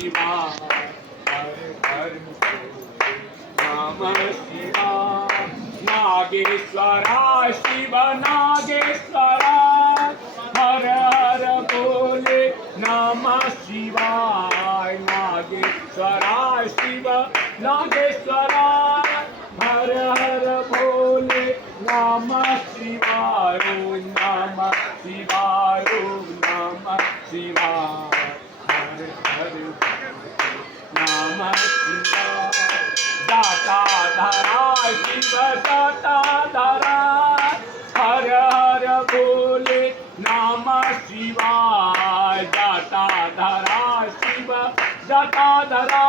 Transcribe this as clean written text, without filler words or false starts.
शिवाय हर हर नमः शिवाय नागेश्वरा शिव नागेश्वरा हर हर बोले नमः शिवाय नागेश्वरा शिव नागेश्वरा हर हर बोले नमः शिवाय ओम नमः शिवाय ओम नमः शिवाय हर हर नमः शिवाय दाता धरा शिव दाता धरा हर हर बोले नमः शिवाय दाता धरा शिव दाता धरा